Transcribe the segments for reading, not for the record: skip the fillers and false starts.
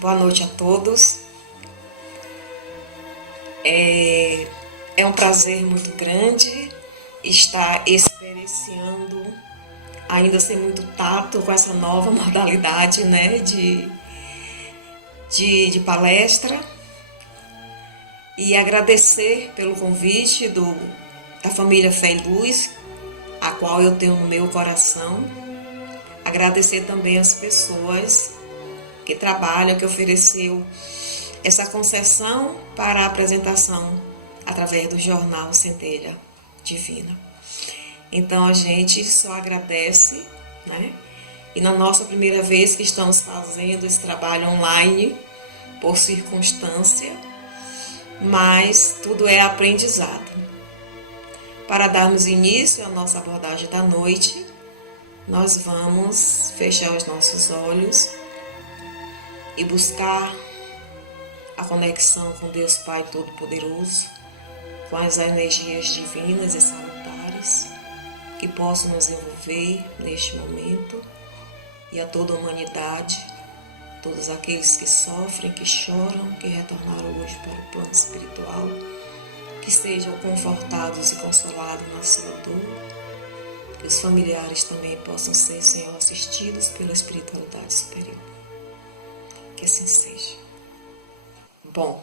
Boa noite a todos. É um prazer muito grande estar experienciando, ainda sem muito tato, com essa nova modalidade, né, de palestra. E agradecer pelo convite da família Fé e Luz, a qual eu tenho no meu coração. Agradecer também as pessoas que trabalham, que ofereceu essa concessão para a apresentação através do jornal Centelha Divina. Então a gente só agradece, né? E na nossa primeira vez que estamos fazendo esse trabalho online, por circunstância, mas tudo é aprendizado. Para darmos início à nossa abordagem da noite, nós vamos fechar os nossos olhos e buscar a conexão com Deus Pai Todo-Poderoso, com as energias divinas e salutares que possam nos envolver neste momento, e a toda a humanidade, todos aqueles que sofrem, que choram, que retornaram hoje para o plano espiritual, que sejam confortados e consolados na sua dor, que os familiares também possam ser, Senhor, assistidos pela espiritualidade superior. Que assim seja. Bom,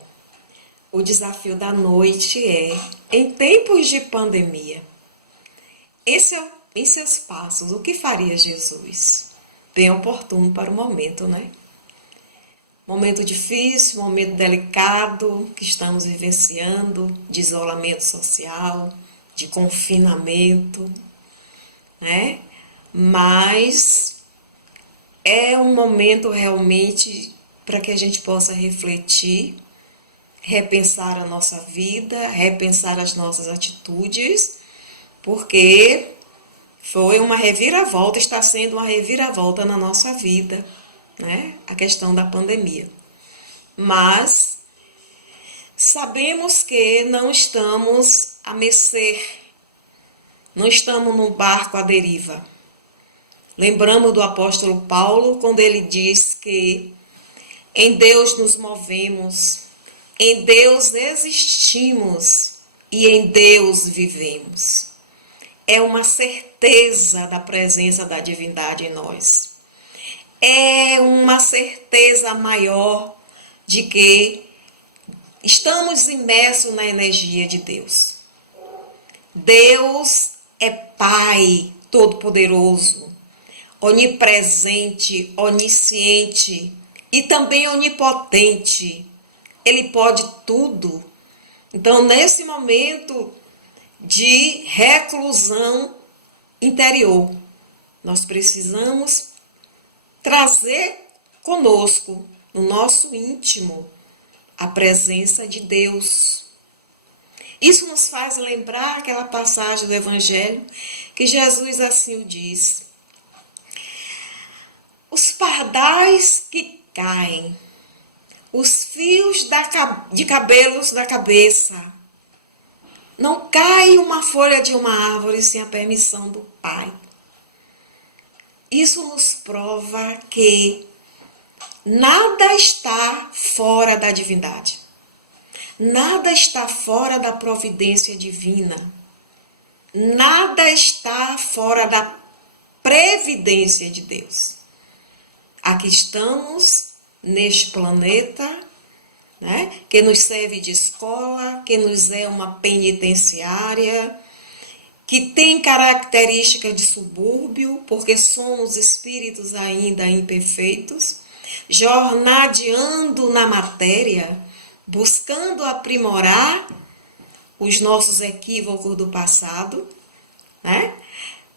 o desafio da noite é, em tempos de pandemia, em seus passos, o que faria Jesus? Bem oportuno para o momento, né? Momento difícil, momento delicado que estamos vivenciando, de isolamento social, de confinamento, né? Mas é um momento realmente para que a gente possa refletir, repensar a nossa vida, repensar as nossas atitudes, porque foi uma reviravolta, está sendo uma reviravolta na nossa vida, né? A questão da pandemia. Mas sabemos que não estamos a mercê, não estamos num barco à deriva. Lembramos do apóstolo Paulo quando ele diz que em Deus nos movemos, em Deus existimos e em Deus vivemos. É uma certeza da presença da divindade em nós. É uma certeza maior de que estamos imersos na energia de Deus. Deus é Pai Todo-Poderoso, onipresente, onisciente e também onipotente. Ele pode tudo. Então, nesse momento de reclusão interior, nós precisamos trazer conosco, no nosso íntimo, a presença de Deus. Isso nos faz lembrar aquela passagem do Evangelho que Jesus assim o diz: os pardais que caem, os fios de cabelos da cabeça, não cai uma folha de uma árvore sem a permissão do Pai. Isso nos prova que nada está fora da divindade. Nada está fora da providência divina. Nada está fora da previdência de Deus. Aqui estamos, neste planeta, né, que nos serve de escola, que nos é uma penitenciária, que tem características de subúrbio, porque somos espíritos ainda imperfeitos, jornadeando na matéria, buscando aprimorar os nossos equívocos do passado, né?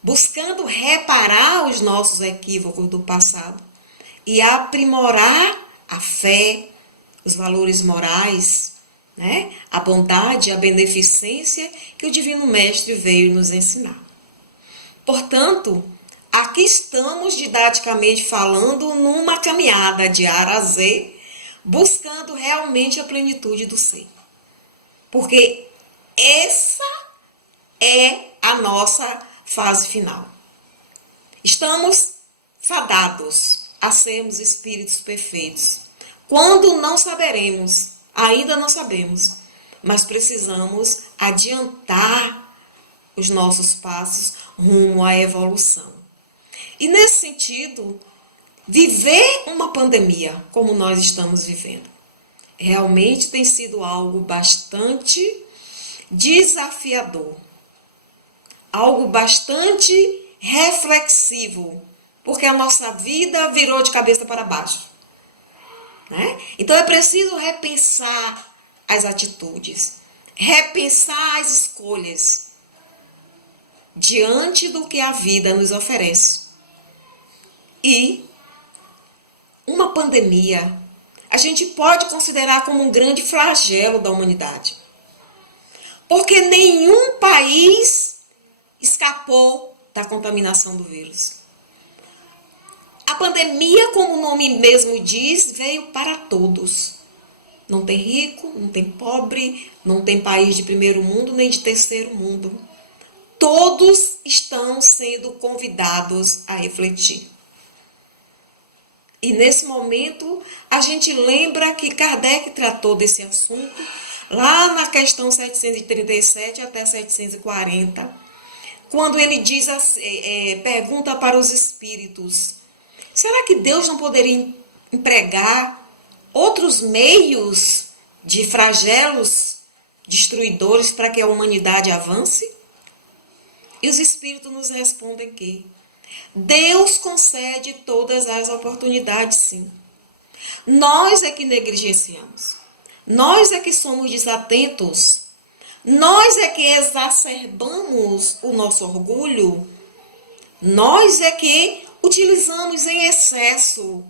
Buscando reparar os nossos equívocos do passado e aprimorar a fé, os valores morais, né? A bondade, a beneficência que o Divino Mestre veio nos ensinar. Portanto, aqui estamos, didaticamente falando, numa caminhada de A a Z, buscando realmente a plenitude do ser. Porque essa é a nossa fase final. Estamos fadados a sermos espíritos perfeitos. Quando não saberemos, ainda não sabemos, mas precisamos adiantar os nossos passos rumo à evolução. E nesse sentido, viver uma pandemia como nós estamos vivendo realmente tem sido algo bastante desafiador, algo bastante reflexivo, porque a nossa vida virou de cabeça para baixo, né? Então é preciso repensar as atitudes, repensar as escolhas diante do que a vida nos oferece. E uma pandemia a gente pode considerar como um grande flagelo da humanidade, porque nenhum país escapou da contaminação do vírus. A pandemia, como o nome mesmo diz, veio para todos. Não tem rico, não tem pobre, não tem país de primeiro mundo nem de terceiro mundo. Todos estão sendo convidados a refletir. E nesse momento, a gente lembra que Kardec tratou desse assunto lá na questão 737 até 740, quando ele diz, pergunta para os espíritos: será que Deus não poderia empregar outros meios de flagelos destruidores para que a humanidade avance? E os espíritos nos respondem que Deus concede todas as oportunidades, sim. Nós é que negligenciamos. Nós é que somos desatentos. Nós é que exacerbamos o nosso orgulho. Nós é que utilizamos em excesso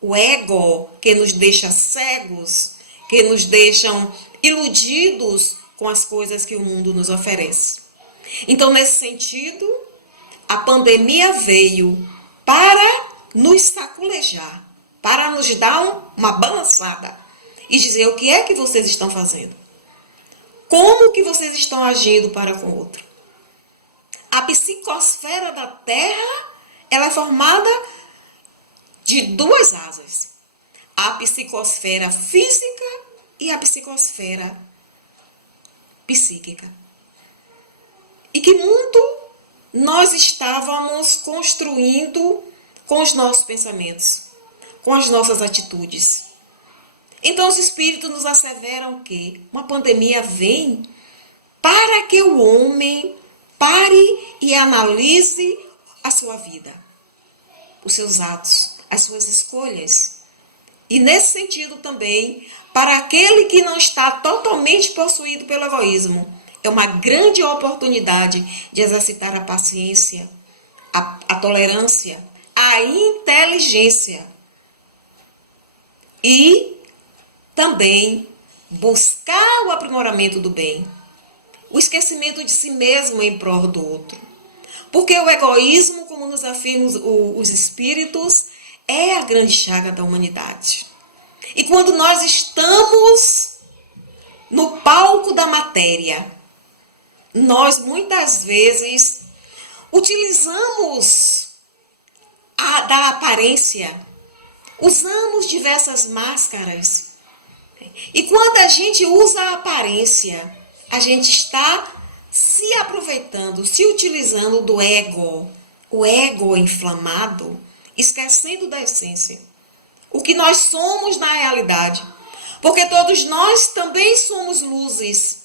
o ego, que nos deixa cegos, que nos deixam iludidos com as coisas que o mundo nos oferece. Então, nesse sentido, a pandemia veio para nos saculejar, para nos dar uma balançada e dizer o que é que vocês estão fazendo. Como que vocês estão agindo para com o outro. A psicosfera da Terra, ela é formada de duas asas. A psicosfera física e a psicosfera psíquica. E que mundo nós estávamos construindo com os nossos pensamentos, com as nossas atitudes. Então os espíritos nos asseveram que uma pandemia vem para que o homem pare e analise a sua vida, os seus atos, as suas escolhas. E nesse sentido também, para aquele que não está totalmente possuído pelo egoísmo, é uma grande oportunidade de exercitar a paciência, a tolerância, a inteligência e também buscar o aprimoramento do bem, o esquecimento de si mesmo em prol do outro. Porque o egoísmo, como nos afirmam os espíritos, é a grande chaga da humanidade. E quando nós estamos no palco da matéria, nós muitas vezes utilizamos da aparência, usamos diversas máscaras. E quando a gente usa a aparência, a gente está se aproveitando, se utilizando do ego, o ego inflamado, esquecendo da essência. O que nós somos na realidade. Porque todos nós também somos luzes.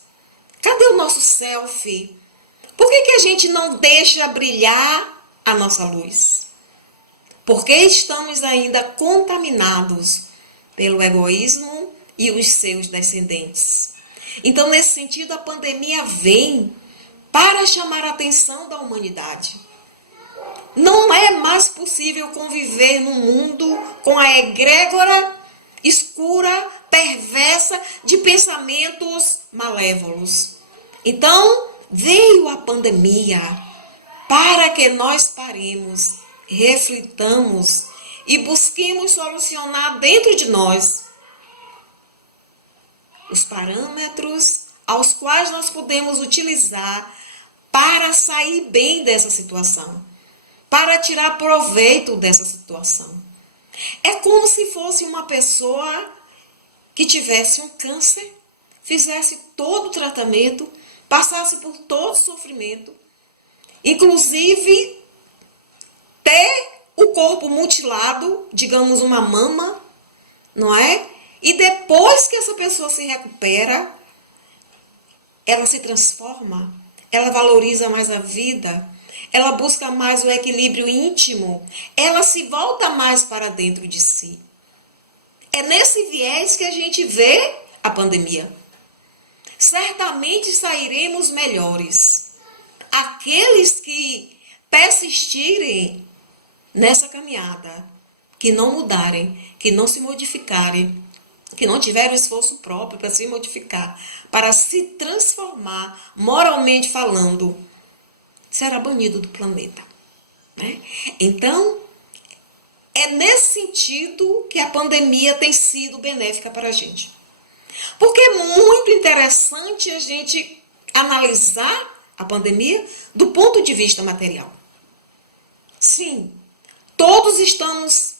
Cadê o nosso selfie? Por que a gente não deixa brilhar a nossa luz? Porque estamos ainda contaminados pelo egoísmo e os seus descendentes. Então, nesse sentido, a pandemia vem para chamar a atenção da humanidade. Não é mais possível conviver num mundo com a egrégora escura, perversa, de pensamentos malévolos. Então, veio a pandemia para que nós paremos, reflitamos e busquemos solucionar dentro de nós os parâmetros aos quais nós podemos utilizar para sair bem dessa situação, para tirar proveito dessa situação. É como se fosse uma pessoa que tivesse um câncer, fizesse todo o tratamento, passasse por todo o sofrimento, inclusive ter o corpo mutilado, digamos uma mama, não é? E depois que essa pessoa se recupera, ela se transforma, ela valoriza mais a vida, ela busca mais o equilíbrio íntimo, ela se volta mais para dentro de si. É nesse viés que a gente vê a pandemia. Certamente sairemos melhores. Aqueles que persistirem nessa caminhada, que não mudarem, que não se modificarem, que não tiveram esforço próprio para se modificar, para se transformar, moralmente falando, será banido do planeta. Né? Então, é nesse sentido que a pandemia tem sido benéfica para a gente. Porque é muito interessante a gente analisar a pandemia do ponto de vista material. Sim, todos estamos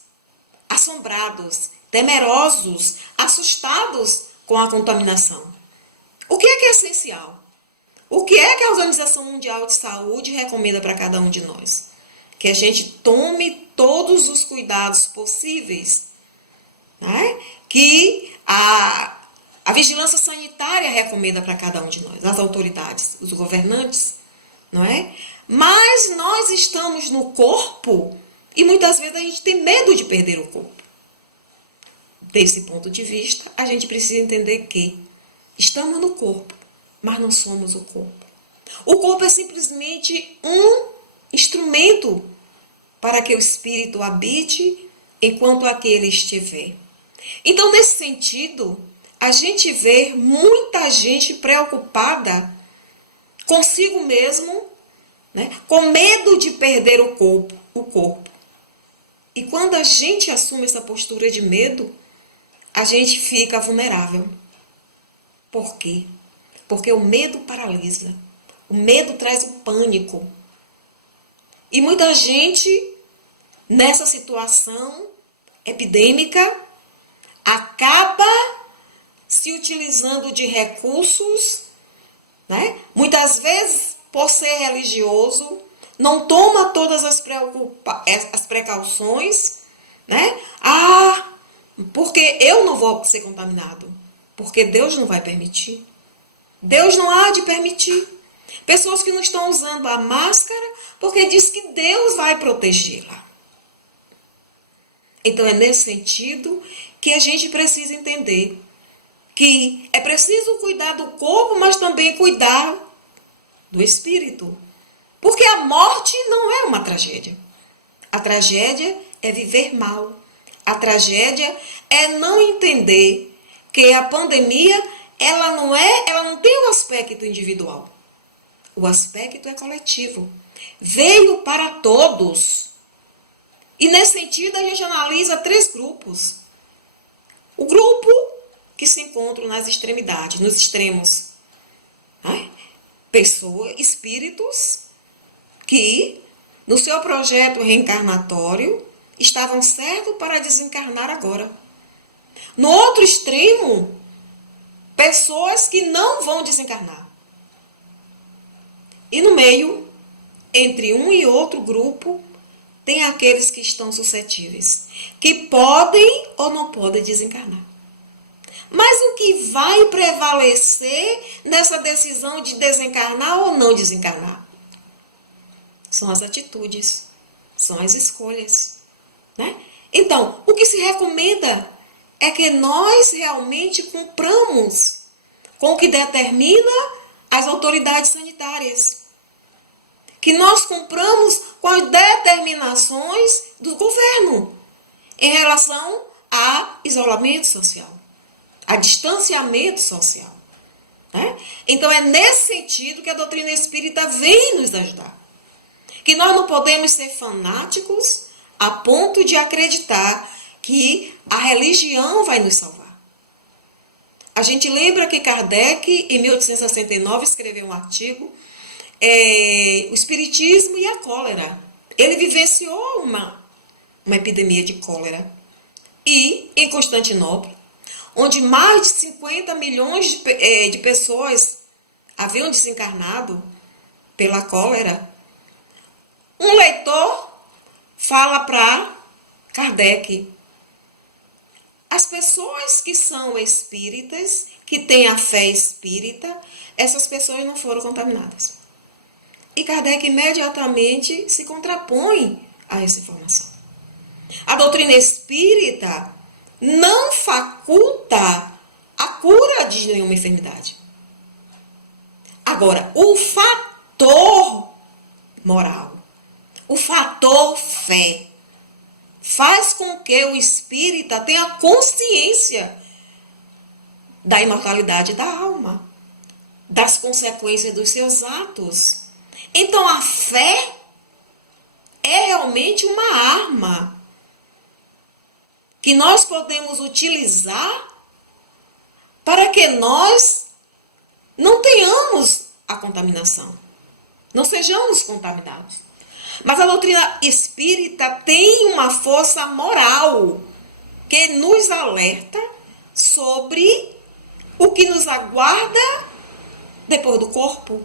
assombrados, temerosos, assustados com a contaminação. O que é essencial? O que é que a Organização Mundial de Saúde recomenda para cada um de nós? Que a gente tome todos os cuidados possíveis, né? Que a vigilância sanitária recomenda para cada um de nós, as autoridades, os governantes, não é? Mas nós estamos no corpo e muitas vezes a gente tem medo de perder o corpo. Desse ponto de vista, a gente precisa entender que estamos no corpo, mas não somos o corpo. O corpo é simplesmente um instrumento para que o espírito habite enquanto aquele estiver. Então, nesse sentido, a gente vê muita gente preocupada consigo mesmo, né, com medo de perder o corpo. E quando a gente assume essa postura de medo, a gente fica vulnerável. Por quê? Porque o medo paralisa. O medo traz o pânico. E muita gente, nessa situação epidêmica, acaba se utilizando de recursos, né? Muitas vezes, por ser religioso, não toma todas as precauções, né? Porque eu não vou ser contaminado. Porque Deus não vai permitir. Deus não há de permitir. Pessoas que não estão usando a máscara porque diz que Deus vai protegê-la. Então é nesse sentido que a gente precisa entender que é preciso cuidar do corpo, mas também cuidar do espírito. Porque a morte não é uma tragédia. A tragédia é viver mal. A tragédia é não entender que a pandemia, ela não tem um aspecto individual. O aspecto é coletivo. Veio para todos. E nesse sentido a gente analisa 3 grupos. O grupo que se encontra nas extremidades, nos extremos. Né? Pessoas, espíritos que no seu projeto reencarnatório estavam certos para desencarnar agora. No outro extremo, pessoas que não vão desencarnar. E no meio, entre um e outro grupo, tem aqueles que estão suscetíveis, que podem ou não podem desencarnar. Mas o que vai prevalecer nessa decisão de desencarnar ou não desencarnar? São as atitudes, são as escolhas. Né? Então, o que se recomenda é que nós realmente cumpramos com o que determina as autoridades sanitárias. Que nós cumpramos com as determinações do governo em relação a isolamento social, a distanciamento social. Né? Então é nesse sentido que a doutrina espírita vem nos ajudar. Que nós não podemos ser fanáticos a ponto de acreditar que a religião vai nos salvar. A gente lembra que Kardec, em 1869, escreveu um artigo, o Espiritismo e a cólera. Ele vivenciou uma epidemia de cólera. e em Constantinopla, onde mais de 50 milhões de pessoas haviam desencarnado pela cólera, um leitor fala para Kardec: as pessoas que são espíritas, que têm a fé espírita, essas pessoas não foram contaminadas. E Kardec imediatamente se contrapõe a essa informação. A doutrina espírita não faculta a cura de nenhuma enfermidade. Agora, o fator moral, o fator fé, faz com que o espírita tenha consciência da imortalidade da alma, das consequências dos seus atos. Então, a fé é realmente uma arma que nós podemos utilizar para que nós não tenhamos a contaminação, não sejamos contaminados. Mas a doutrina espírita tem uma força moral que nos alerta sobre o que nos aguarda depois do corpo.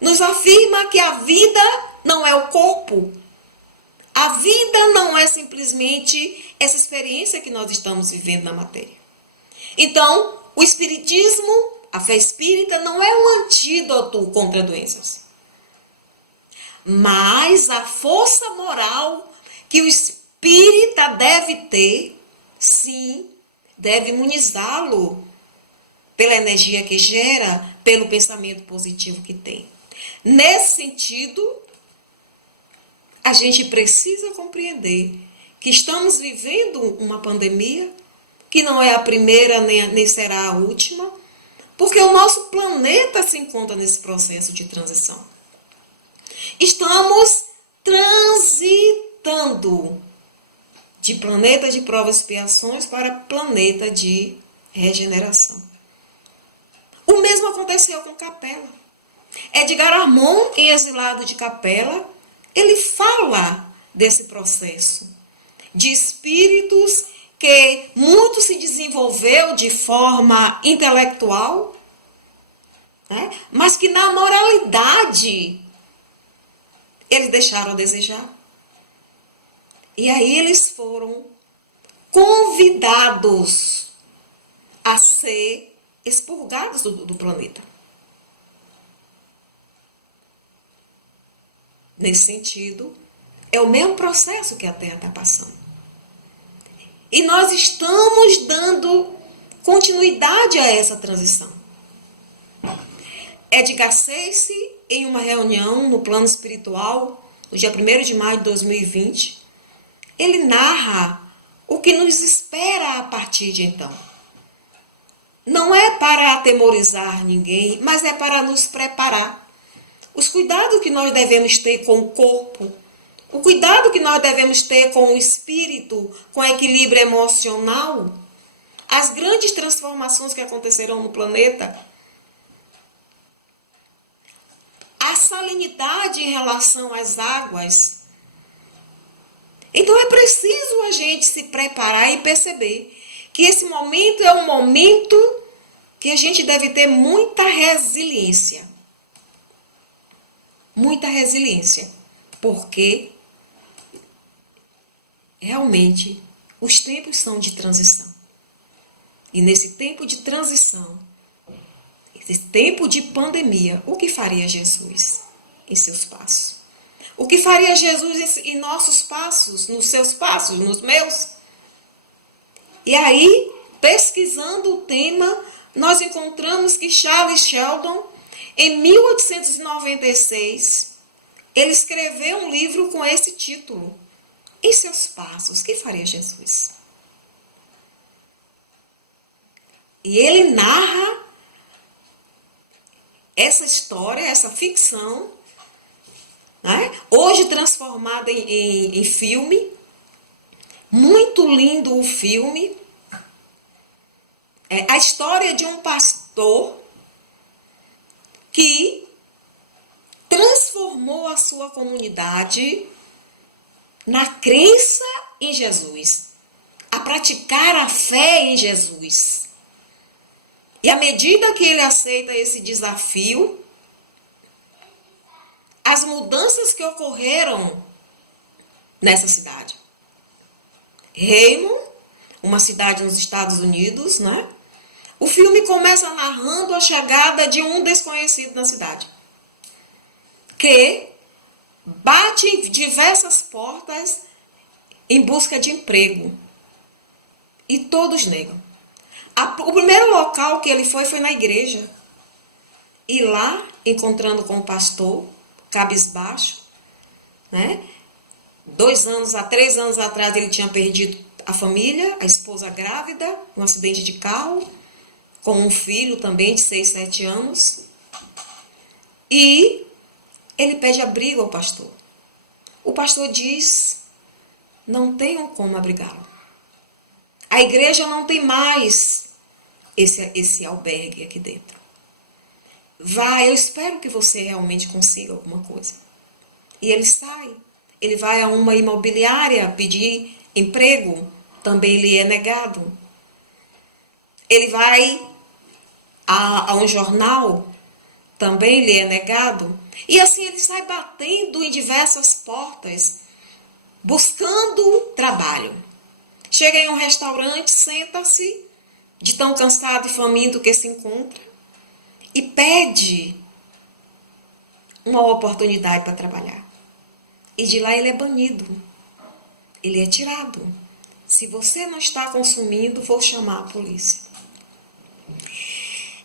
Nos afirma que a vida não é o corpo. A vida não é simplesmente essa experiência que nós estamos vivendo na matéria. Então, o espiritismo, a fé espírita, não é um antídoto contra doenças. Mas a força moral que o espírita deve ter, sim, deve imunizá-lo pela energia que gera, pelo pensamento positivo que tem. Nesse sentido, a gente precisa compreender que estamos vivendo uma pandemia, que não é a primeira nem será a última, porque o nosso planeta se encontra nesse processo de transição. Estamos transitando de planeta de provas e expiações para planeta de regeneração. O mesmo aconteceu com Capela. Edgar Armand, em Exilado de Capela, ele fala desse processo de espíritos que muito se desenvolveu de forma intelectual, né? Mas que na moralidade eles deixaram a desejar. E aí eles foram convidados a ser expurgados do planeta. Nesse sentido, é o mesmo processo que a Terra está passando. E nós estamos dando continuidade a essa transição. Edgar Cayce, em uma reunião no plano espiritual, no dia 1º de maio de 2020, ele narra o que nos espera a partir de então. Não é para atemorizar ninguém, mas é para nos preparar. Os cuidados que nós devemos ter com o corpo, o cuidado que nós devemos ter com o espírito, com o equilíbrio emocional, as grandes transformações que acontecerão no planeta, a salinidade em relação às águas. Então é preciso a gente se preparar e perceber que esse momento é um momento que a gente deve ter muita resiliência. Muita resiliência, porque realmente os tempos são de transição. E nesse tempo de transição, esse tempo de pandemia, o que faria Jesus em seus passos? O que faria Jesus em nossos passos, nos seus passos, nos meus? E aí, pesquisando o tema, nós encontramos que Charles Sheldon, em 1896, ele escreveu um livro com esse título: Em seus passos, o que faria Jesus? E ele narra essa história, essa ficção, né? Hoje transformada em filme. Muito lindo o filme. É a história de um pastor que transformou a sua comunidade na crença em Jesus, a praticar a fé em Jesus. E à medida que ele aceita esse desafio, as mudanças que ocorreram nessa cidade. Raymond, uma cidade nos Estados Unidos, né? O filme começa narrando a chegada de um desconhecido na cidade, que bate em diversas portas em busca de emprego. E todos negam. O primeiro local que ele foi na igreja. E lá, encontrando com o pastor, cabisbaixo, né? 3 anos atrás ele tinha perdido a família, a esposa grávida, um acidente de carro, com um filho também de 6, 7 anos. E ele pede abrigo ao pastor. O pastor diz, não tenho como abrigá-lo. A igreja não tem mais esse albergue aqui dentro. Vá, eu espero que você realmente consiga alguma coisa. E ele sai. Ele vai a uma imobiliária pedir emprego, também lhe é negado. Ele vai a um jornal, também lhe é negado. E assim ele sai batendo em diversas portas, buscando trabalho. Chega em um restaurante, senta-se, de tão cansado e faminto que se encontra, e pede uma oportunidade para trabalhar. E de lá ele é banido. Ele é tirado. Se você não está consumindo, vou chamar a polícia.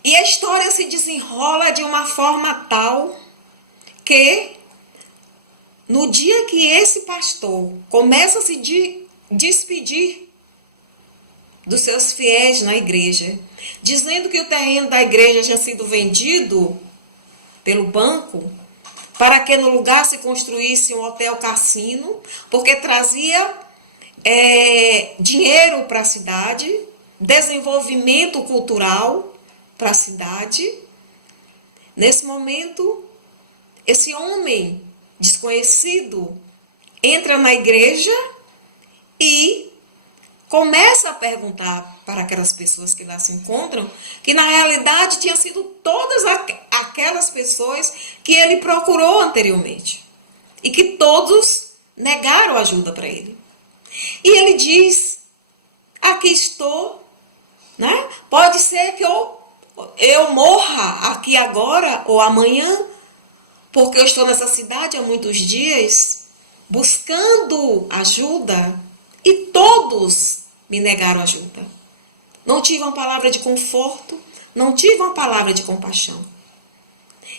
E a história se desenrola de uma forma tal que, no dia que esse pastor começa a se despedir dos seus fiéis na igreja, dizendo que o terreno da igreja tinha sido vendido pelo banco, para que no lugar se construísse um hotel cassino, porque trazia dinheiro para a cidade, desenvolvimento cultural para a cidade. Nesse momento, esse homem desconhecido entra na igreja e começa a perguntar para aquelas pessoas que lá se encontram, que na realidade tinham sido todas aquelas pessoas que ele procurou anteriormente. E que todos negaram ajuda para ele. E ele diz, aqui estou, né? Pode ser que eu morra aqui agora ou amanhã, porque eu estou nessa cidade há muitos dias, buscando ajuda, e todos me negaram ajuda. Não tive uma palavra de conforto, não tive uma palavra de compaixão.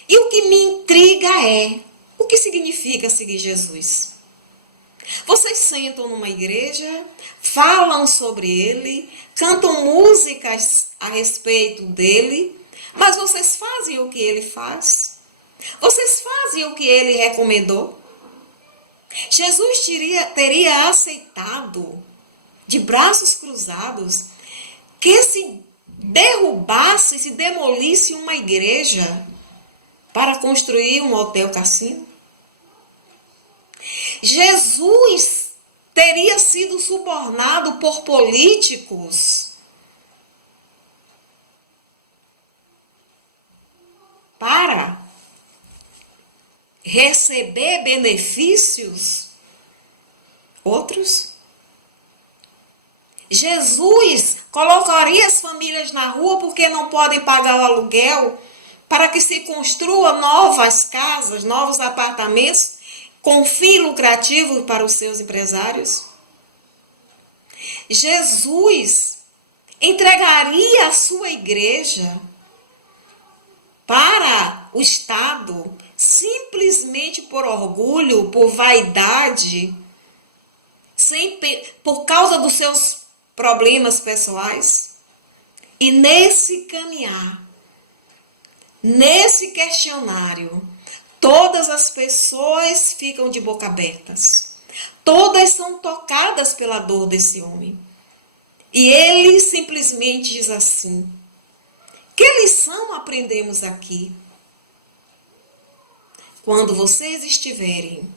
E o que me intriga é, o que significa seguir Jesus? Vocês sentam numa igreja, falam sobre ele, cantam músicas a respeito dele, mas vocês fazem o que ele faz? Vocês fazem o que ele recomendou? Jesus teria aceitado de braços cruzados que se derrubasse, se demolisse uma igreja para construir um hotel cassino? Jesus teria sido subornado por políticos para receber benefícios outros? Jesus colocaria as famílias na rua porque não podem pagar o aluguel para que se construam novas casas, novos apartamentos com fim lucrativo para os seus empresários? Jesus entregaria a sua igreja para o Estado simplesmente por orgulho, por vaidade, por causa dos seus problemas pessoais? E nesse caminhar, nesse questionário, todas as pessoas ficam de boca abertas. Todas são tocadas pela dor desse homem. E ele simplesmente diz assim: que lição aprendemos aqui? Quando vocês estiverem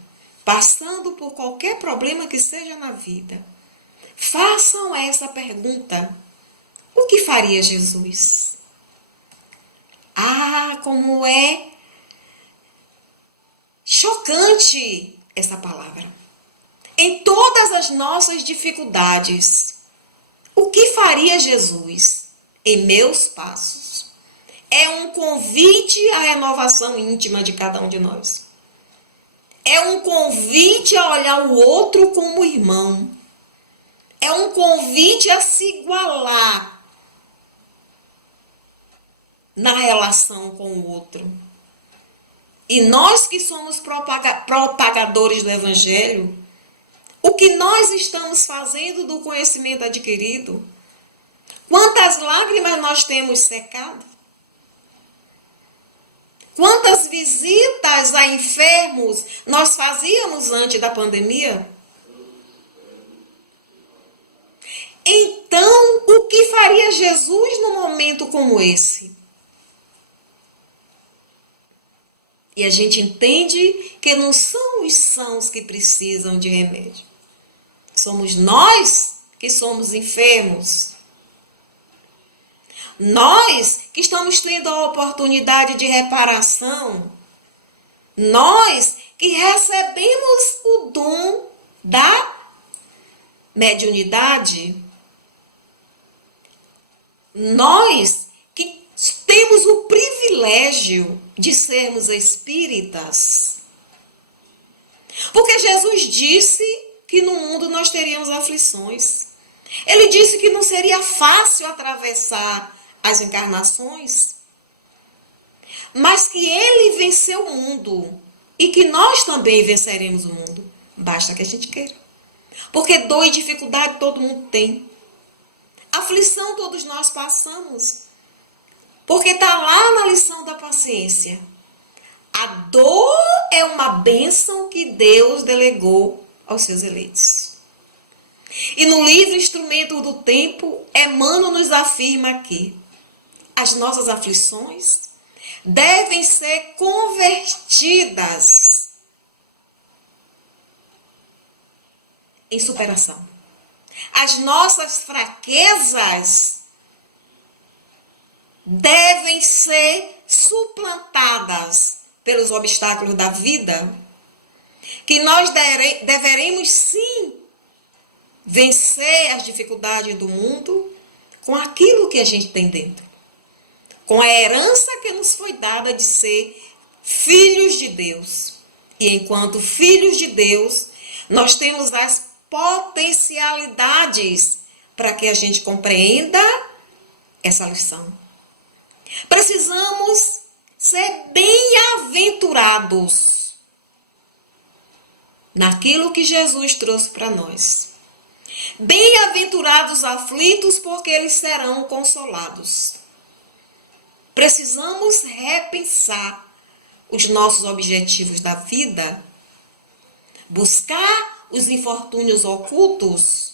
passando por qualquer problema que seja na vida, façam essa pergunta: o que faria Jesus? Ah, como é chocante essa palavra. Em todas as nossas dificuldades, o que faria Jesus em meus passos? É um convite à renovação íntima de cada um de nós. É um convite a olhar o outro como irmão. É um convite a se igualar na relação com o outro. E nós que somos propagadores do Evangelho, o que nós estamos fazendo do conhecimento adquirido? Quantas lágrimas nós temos secado? Quantas visitas a enfermos nós fazíamos antes da pandemia? Então, o que faria Jesus num momento como esse? E a gente entende que não são os sãos que precisam de remédio. Somos nós que somos enfermos. Nós que estamos tendo a oportunidade de reparação. Nós que recebemos o dom da mediunidade. Nós que temos o privilégio de sermos espíritas. Porque Jesus disse que no mundo nós teríamos aflições. Ele disse que não seria fácil atravessar as encarnações, mas que ele venceu o mundo e que nós também venceremos o mundo. Basta que a gente queira. Porque dor e dificuldade todo mundo tem. Aflição todos nós passamos. Porque está lá na lição da paciência. A dor é uma bênção que Deus delegou aos seus eleitos. E no livro Instrumento do Tempo, Emmanuel nos afirma que as nossas aflições devem ser convertidas em superação. As nossas fraquezas devem ser suplantadas pelos obstáculos da vida, que nós deveremos sim vencer as dificuldades do mundo com aquilo que a gente tem dentro, com a herança que nos foi dada de ser filhos de Deus. E enquanto filhos de Deus, nós temos as potencialidades para que a gente compreenda essa lição. Precisamos ser bem-aventurados naquilo que Jesus trouxe para nós. Bem-aventurados aflitos, porque eles serão consolados. Precisamos repensar os nossos objetivos da vida, buscar os infortúnios ocultos,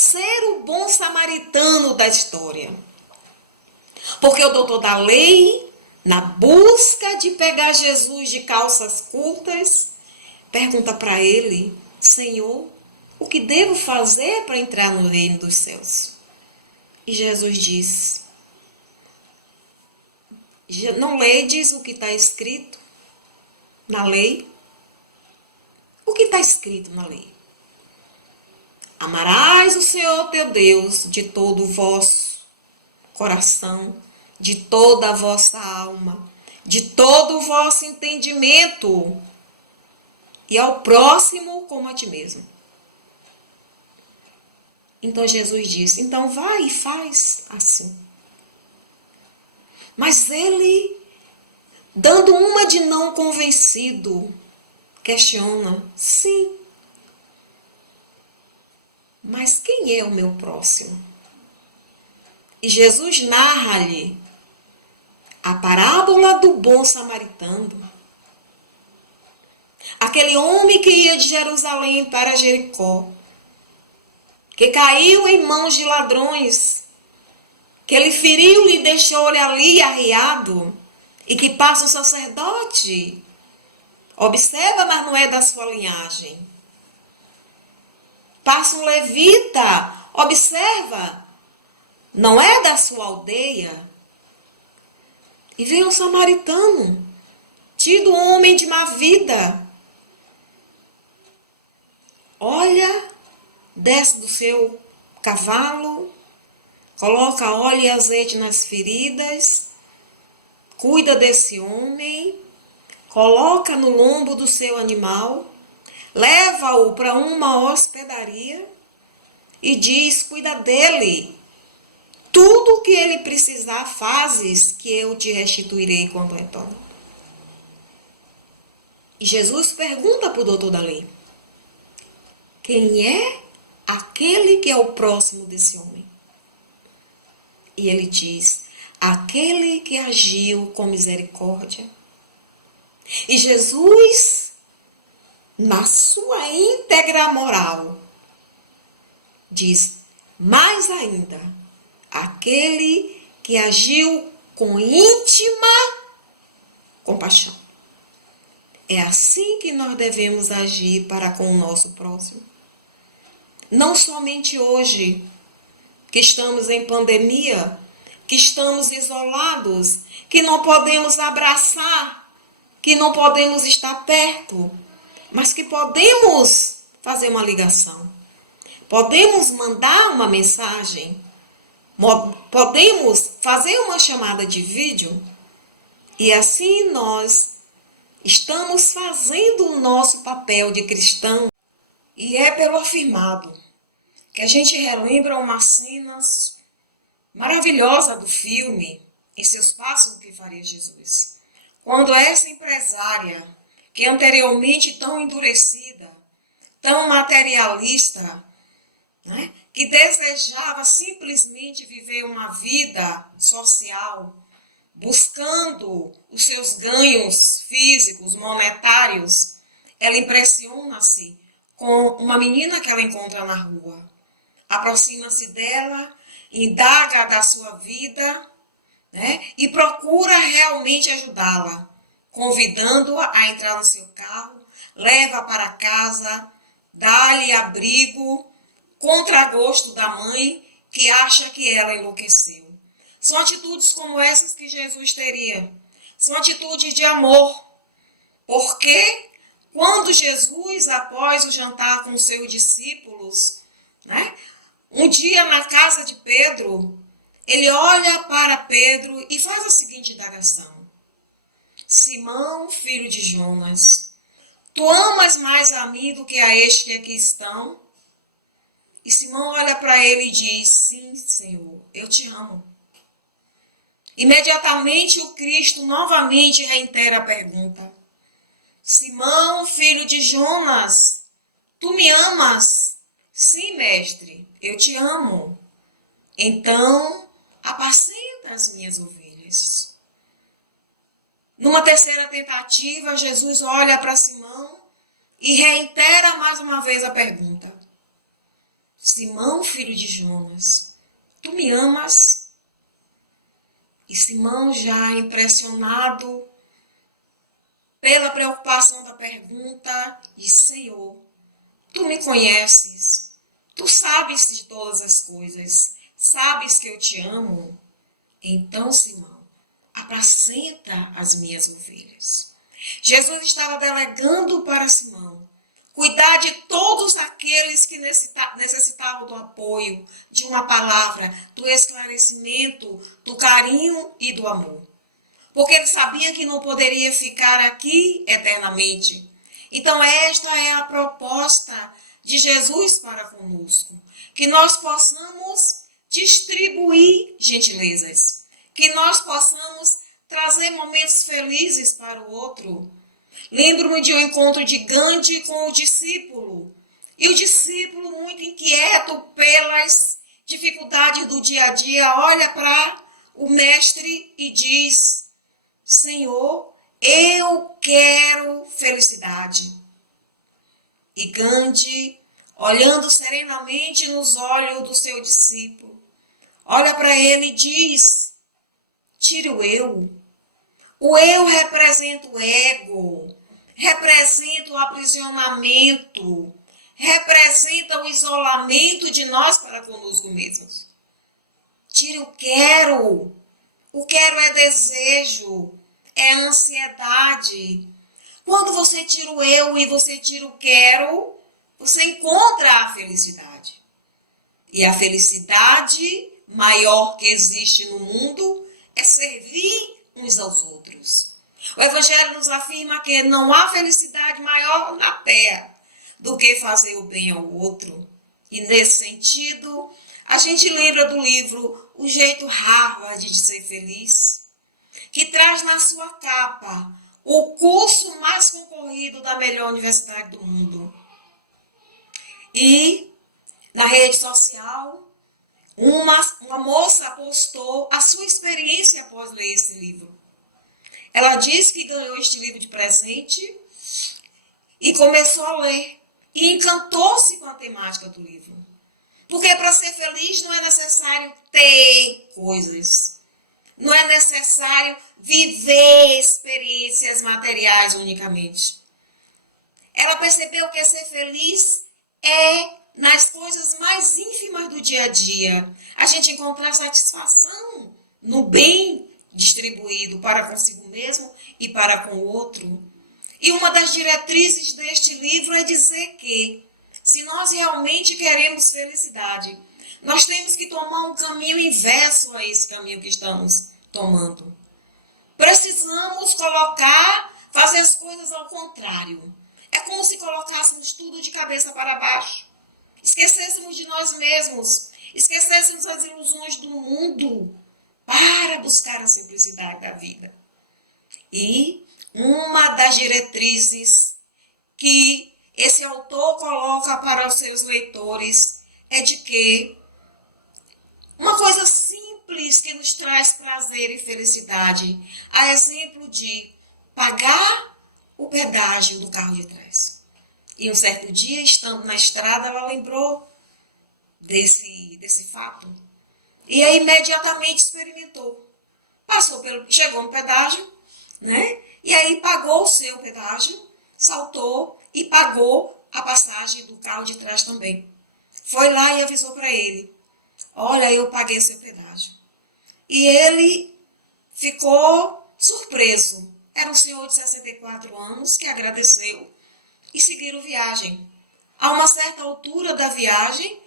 ser o bom samaritano da história. Porque o doutor da lei, na busca de pegar Jesus de calças curtas, pergunta para ele: Senhor, o que devo fazer para entrar no reino dos céus? E Jesus diz: não ledes o que está escrito na lei? O que está escrito na lei? Amarás o Senhor teu Deus de todo o vosso coração, de toda a vossa alma, de todo o vosso entendimento, e ao próximo como a ti mesmo. Então Jesus disse: então vai e faz assim. Mas ele, dando uma de não convencido, questiona: sim, mas quem é o meu próximo? E Jesus narra-lhe a parábola do bom samaritano. Aquele homem que ia de Jerusalém para Jericó, que caiu em mãos de ladrões, que ele feriu e deixou-lhe ali arriado, e que passa o sacerdote Observa, mas não é da sua linhagem. Passa um levita, observa, não é da sua aldeia. E vem um samaritano, tido um homem de má vida. Olha, desce do seu cavalo, coloca óleo e azeite nas feridas, cuida desse homem, coloca no lombo do seu animal, leva-o para uma hospedaria e diz, cuida dele. Tudo o que ele precisar fazes, que eu te restituirei quando retornar. E Jesus pergunta para o doutor da lei, quem é aquele que é o próximo desse homem? E ele diz, aquele que agiu com misericórdia. E Jesus, na sua íntegra moral, diz, mais ainda, aquele que agiu com íntima compaixão. É assim que nós devemos agir para com o nosso próximo. Não somente hoje, que estamos em pandemia, que estamos isolados, que não podemos abraçar, que não podemos estar perto, mas que podemos fazer uma ligação, podemos mandar uma mensagem, podemos fazer uma chamada de vídeo, e assim nós estamos fazendo o nosso papel de cristão. E é pelo afirmado que a gente relembra uma cena maravilhosa do filme, Em Seus Passos, o que faria Jesus. Quando essa empresária, que anteriormente tão endurecida, tão materialista, né, que desejava simplesmente viver uma vida social, buscando os seus ganhos físicos, monetários, ela impressiona-se com uma menina que ela encontra na rua. Aproxima-se dela, indaga da sua vida, né, e procura realmente ajudá-la, convidando-a a entrar no seu carro, leva para casa, dá-lhe abrigo, contra gosto da mãe, que acha que ela enlouqueceu. São atitudes como essas que Jesus teria. São atitudes de amor. Porque quando Jesus, após o jantar com seus discípulos, né, um dia na casa de Pedro, ele olha para Pedro e faz a seguinte indagação. Simão, filho de Jonas, tu amas mais a mim do que a este que aqui estão? E Simão olha para ele e diz, sim, Senhor, eu te amo. Imediatamente o Cristo novamente reitera a pergunta. Simão, filho de Jonas, tu me amas? Sim, mestre, eu te amo. Então, apacenta as minhas ovelhas. Numa terceira tentativa, Jesus olha para Simão e reitera mais uma vez a pergunta. Simão, filho de Jonas, tu me amas? E Simão, já impressionado pela preocupação da pergunta, diz, Senhor, tu me conheces, tu sabes de todas as coisas, sabes que eu te amo. Então, Simão, apacenta as minhas ovelhas. Jesus estava delegando para Simão cuidar de todos aqueles que necessitavam do apoio, de uma palavra, do esclarecimento, do carinho e do amor. Porque ele sabia que não poderia ficar aqui eternamente. Então esta é a proposta de Jesus para conosco. Que nós possamos distribuir gentilezas. Que nós possamos trazer momentos felizes para o outro. Lembro-me de um encontro de Gandhi com o discípulo. E o discípulo, muito inquieto pelas dificuldades do dia a dia, olha para o mestre e diz, Senhor, eu quero felicidade. E Gandhi, olhando serenamente nos olhos do seu discípulo, olha para ele e diz, tire o eu. O eu representa o ego, representa o aprisionamento, representa o isolamento de nós para conosco mesmos. Tire o quero. O quero é desejo, é ansiedade. Quando você tira o eu e você tira o quero, você encontra a felicidade. E a felicidade maior que existe no mundo é servir uns aos outros. O Evangelho nos afirma que não há felicidade maior na terra do que fazer o bem ao outro. E nesse sentido, a gente lembra do livro O Jeito Harvard de Ser Feliz, que traz na sua capa o curso mais concorrido da melhor universidade do mundo. E na rede social, uma moça postou a sua experiência após ler esse livro. Ela disse que ganhou este livro de presente e começou a ler. E encantou-se com a temática do livro. Porque para ser feliz não é necessário ter coisas. Não é necessário viver experiências materiais unicamente. Ela percebeu que ser feliz é nas coisas mais ínfimas do dia a dia. A gente encontrar satisfação no bem distribuído para consigo mesmo e para com o outro. E uma das diretrizes deste livro é dizer que, se nós realmente queremos felicidade, nós temos que tomar um caminho inverso a esse caminho que estamos tomando. Precisamos fazer as coisas ao contrário. É como se colocássemos tudo de cabeça para baixo. Esquecêssemos de nós mesmos. Esquecêssemos as ilusões do mundo para buscar a simplicidade da vida. E uma das diretrizes que esse autor coloca para os seus leitores é de que uma coisa simples que nos traz prazer e felicidade, a exemplo de pagar o pedágio do carro de trás. E um certo dia, estando na estrada, ela lembrou desse fato. E aí imediatamente experimentou. Chegou no pedágio, né? E aí pagou o seu pedágio, saltou e pagou a passagem do carro de trás também. Foi lá e avisou para ele: olha, eu paguei seu pedágio. E ele ficou surpreso. Era um senhor de 64 anos que agradeceu e seguiram viagem. A uma certa altura da viagem,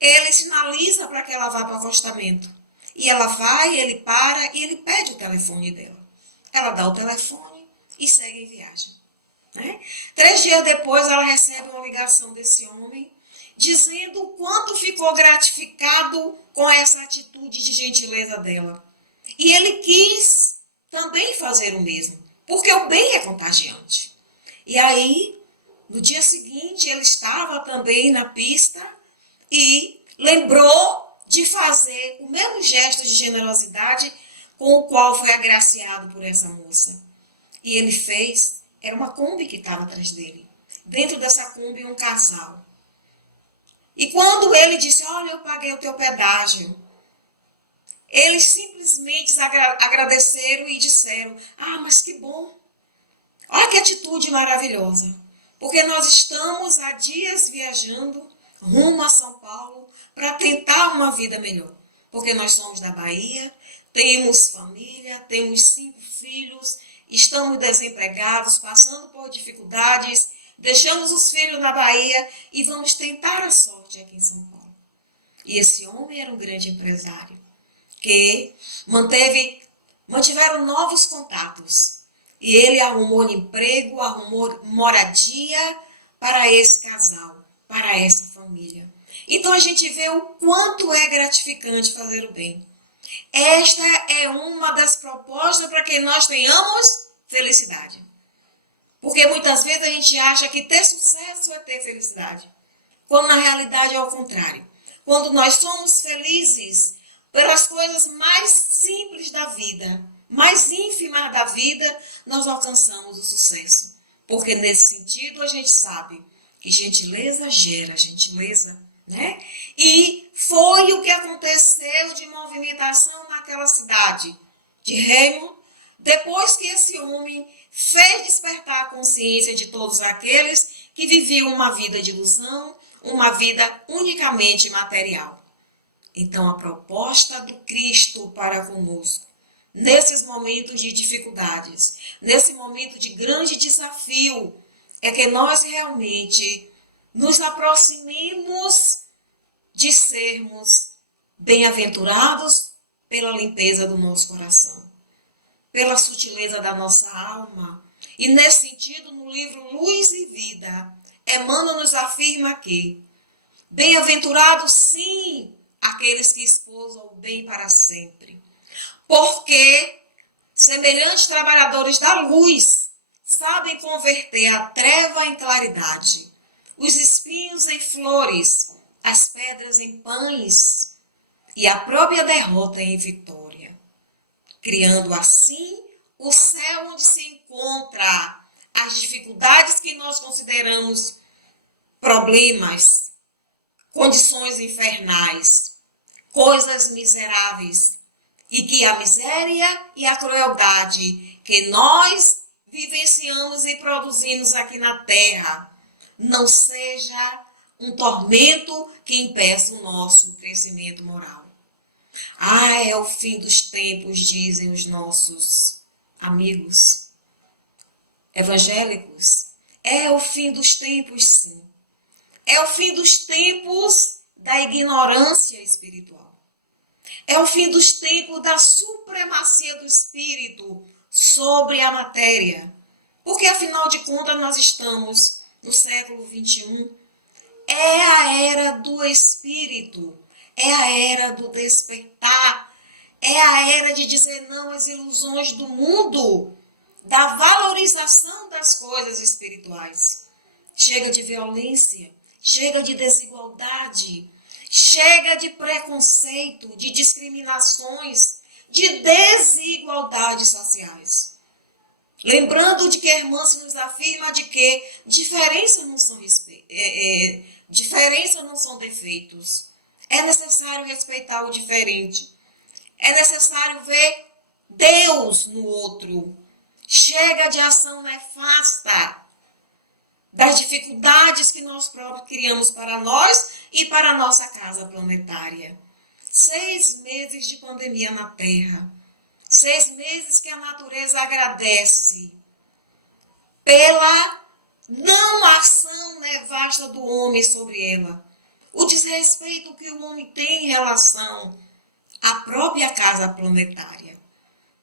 ele sinaliza para que ela vá para o acostamento. E ela vai, ele para e ele pede o telefone dela. Ela dá o telefone e segue em viagem. Né? 3 dias depois, ela recebe uma ligação desse homem dizendo o quanto ficou gratificado com essa atitude de gentileza dela. E ele quis também fazer o mesmo, porque o bem é contagiante. E aí, no dia seguinte, ele estava também na pista e lembrou de fazer o mesmo gesto de generosidade com o qual foi agraciado por essa moça. E ele fez, era uma Kombi que estava atrás dele. Dentro dessa Kombi, um casal. E quando ele disse: olha, eu paguei o teu pedágio, eles simplesmente agradeceram e disseram: ah, mas que bom. Olha que atitude maravilhosa. Porque nós estamos há dias viajando rumo a São Paulo para tentar uma vida melhor. Porque nós somos da Bahia, temos família, temos 5 filhos, estamos desempregados, passando por dificuldades, deixamos os filhos na Bahia e vamos tentar a sorte aqui em São Paulo. E esse homem era um grande empresário, que mantiveram novos contatos. E ele arrumou emprego, arrumou moradia para esse casal, para essa família. Então a gente vê o quanto é gratificante fazer o bem. Esta é uma das propostas para que nós tenhamos felicidade. Porque muitas vezes a gente acha que ter sucesso é ter felicidade, quando na realidade é ao contrário. Quando nós somos felizes pelas coisas mais simples da vida, mais ínfimas da vida, nós alcançamos o sucesso. Porque nesse sentido a gente sabe que gentileza gera gentileza, né? E foi o que aconteceu de movimentação naquela cidade de Remo, depois que esse homem fez despertar a consciência de todos aqueles que viviam uma vida de ilusão, uma vida unicamente material. Então, a proposta do Cristo para conosco, nesses momentos de dificuldades, nesse momento de grande desafio, é que nós realmente nos aproximemos de sermos bem-aventurados pela limpeza do nosso coração, pela sutileza da nossa alma. E nesse sentido, no livro Luz e Vida, Emmanuel nos afirma que bem-aventurados, sim, aqueles que esposam o bem para sempre. Porque semelhantes trabalhadores da luz sabem converter a treva em claridade, os espinhos em flores, as pedras em pães e a própria derrota em vitória, criando assim o céu onde se encontra as dificuldades que nós consideramos problemas, condições infernais, coisas miseráveis, e que a miséria e a crueldade que nós vivenciamos e produzimos aqui na terra não seja um tormento que impeça o nosso crescimento moral. É o fim dos tempos, dizem os nossos amigos evangélicos. É o fim dos tempos, sim. É o fim dos tempos da ignorância espiritual. É o fim dos tempos da supremacia do espírito sobre a matéria. Porque, afinal de contas, nós estamos no século XXI. É a era do espírito. É a era do despertar. É a era de dizer não às ilusões do mundo. Da valorização das coisas espirituais. Chega de violência. Chega de desigualdade. Chega de preconceito, de discriminações, de desigualdades sociais. Lembrando de que Hermâncio nos afirma de que diferenças não são defeitos. É necessário respeitar o diferente. É necessário ver Deus no outro. Chega de ação nefasta, das dificuldades que nós próprios criamos para nós e para a nossa casa planetária. 6 meses de pandemia na Terra. 6 meses que a natureza agradece pela não ação nevasta do homem sobre ela. O desrespeito que o homem tem em relação à própria casa planetária.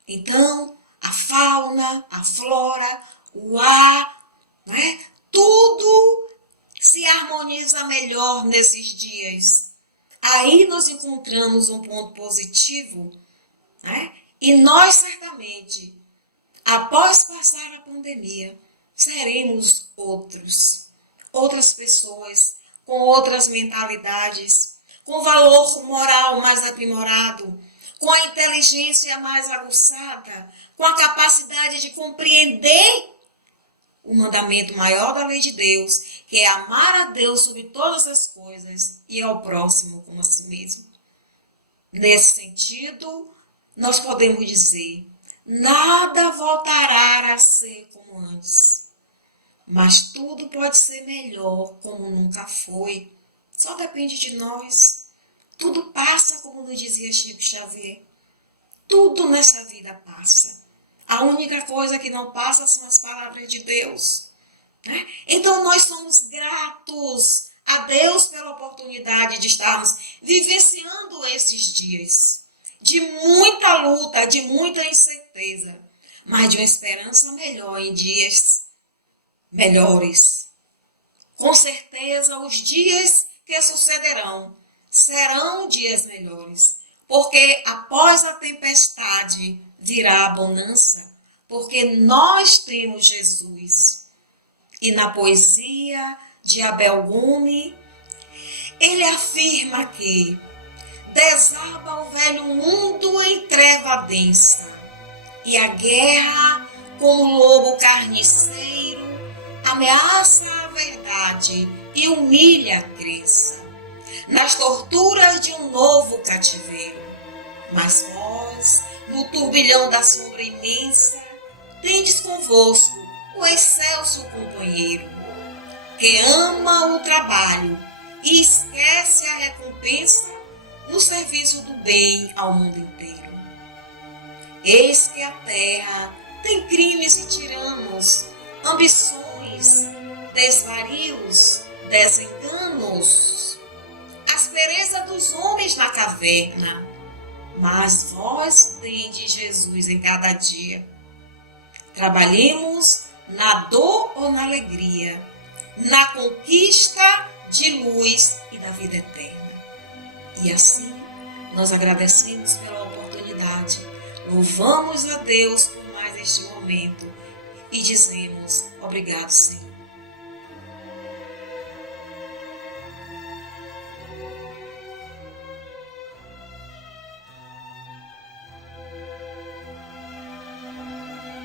Então, a fauna, a flora, o ar, né? Tudo se harmoniza melhor nesses dias. Aí nós encontramos um ponto positivo, né? E nós certamente, após passar a pandemia, seremos outras pessoas, com outras mentalidades, com valor moral mais aprimorado, com a inteligência mais aguçada, com a capacidade de compreender o mandamento maior da lei de Deus, que é amar a Deus sobre todas as coisas e ao próximo como a si mesmo. Nesse sentido, nós podemos dizer, nada voltará a ser como antes, mas tudo pode ser melhor como nunca foi. Só depende de nós. Tudo passa, como nos dizia Chico Xavier. Tudo nessa vida passa. A única coisa que não passa são as palavras de Deus. Né? Então, nós somos gratos a Deus pela oportunidade de estarmos vivenciando esses dias de muita luta, de muita incerteza, mas de uma esperança melhor em dias melhores. Com certeza, os dias que sucederão serão dias melhores, porque após a tempestade virá a bonança, porque nós temos Jesus. E na poesia de Abel Gumi, ele afirma que desaba o velho mundo em treva densa, e a guerra, como lobo carniceiro, ameaça a verdade e humilha a crença, nas torturas de um novo cativeiro. Mas nós, no turbilhão da sombra imensa, tendes convosco o excelso companheiro, que ama o trabalho e esquece a recompensa no serviço do bem ao mundo inteiro. Eis que a terra tem crimes e tiranos, ambições, desvarios, desenganos, aspereza dos homens na caverna, mas vós tendes Jesus em cada dia. Trabalhemos na dor ou na alegria, na conquista de luz e da vida eterna. E assim, nós agradecemos pela oportunidade, louvamos a Deus por mais este momento e dizemos: obrigado, Senhor.